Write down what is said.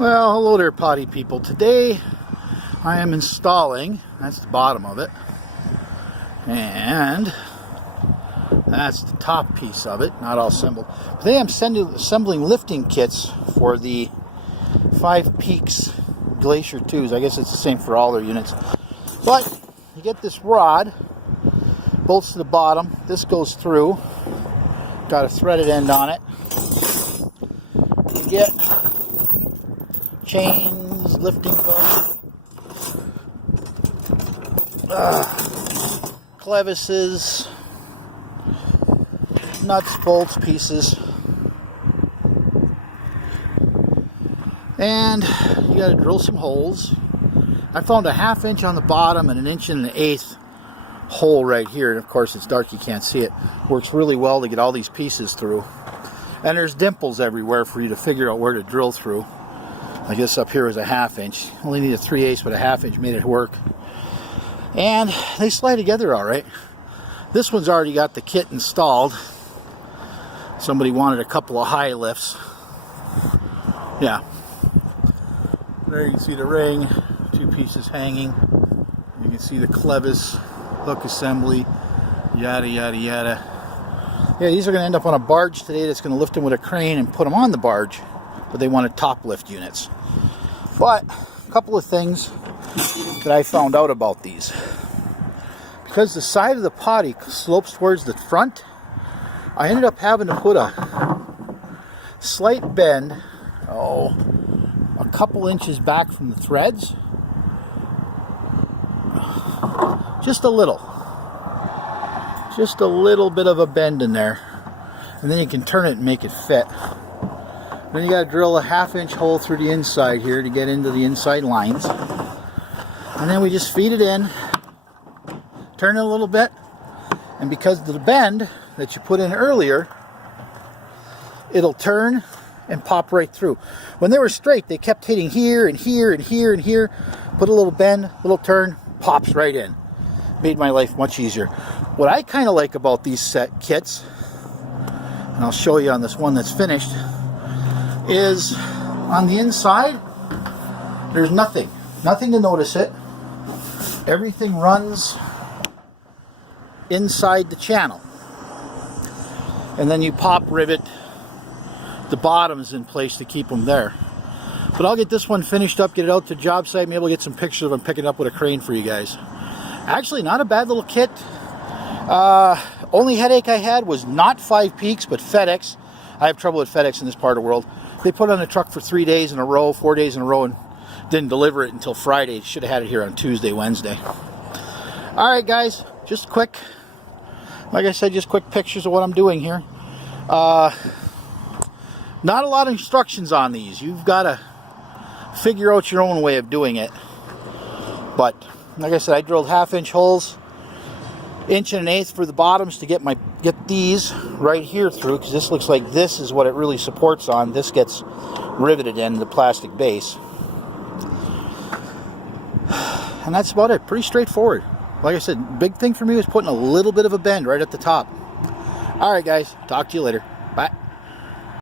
Well, hello there, potty people. Today I am installing, that's the bottom of it, and that's the top piece of it, not all assembled. Today I'm assembling lifting kits for the 5 Peaks Glacier 2s. I guess it's the same for all their units. But you get this rod, bolts to the bottom, this goes through, got a threaded end on it. You get chains, lifting bolts, clevises, nuts, bolts, pieces, and you got to drill some holes. I found a 1/2 inch on the bottom and 1 1/8 hole right here, and of course it's dark, you can't see it. Works really well to get all these pieces through, and there's dimples everywhere for you to figure out where to drill through. I guess up here was a 1/2 inch. Only need a 3/8, but a 1/2 inch made it work. And they slide together all right. This one's already got the kit installed. Somebody wanted a couple of high lifts. Yeah. There you can see the ring, 2 pieces hanging. You can see the clevis, hook assembly, yada yada yada. Yeah, these are going to end up on a barge today that's going to lift them with a crane and put them on the barge. But they wanted top lift units. But a couple of things that I found out about these. Because the side of the potty slopes towards the front, I ended up having to put a slight bend, a couple inches back from the threads. Just a little bit of a bend in there. And then you can turn it and make it fit. Then you got to drill a 1/2 inch hole through the inside here to get into the inside lines. And then we just feed it in, turn it a little bit, and because of the bend that you put in earlier, it'll turn and pop right through. When they were straight, they kept hitting here and here and here and here. Put a little bend, little turn, pops right in. Made my life much easier. What I kind of like about these set kits, and I'll show you on this one that's finished, is on the inside there's nothing to notice it. Everything runs inside the channel, and then you pop rivet the bottoms in place to keep them there. But I'll get this one finished up, get it out to the job site, maybe able to get some pictures of them picking up with a crane for you guys. Actually, not a bad little kit. Only headache I had was not 5 Peaks but FedEx. I have trouble with FedEx in this part of the world. They put it on the truck for 3 days in a row, 4 days in a row, and didn't deliver it until Friday. Should have had it here on Tuesday, Wednesday. Alright guys, just quick, like I said, just quick pictures of what I'm doing here. Not a lot of instructions on these. You've got to figure out your own way of doing it. But, like I said, I drilled 1/2 inch holes, 1 1/8 for the bottoms to get these right here through, because this looks like this is what it really supports on. This gets riveted in the plastic base. And that's about it. Pretty straightforward. Like I said, big thing for me was putting a little bit of a bend right at the top. Alright guys, talk to you later. Bye.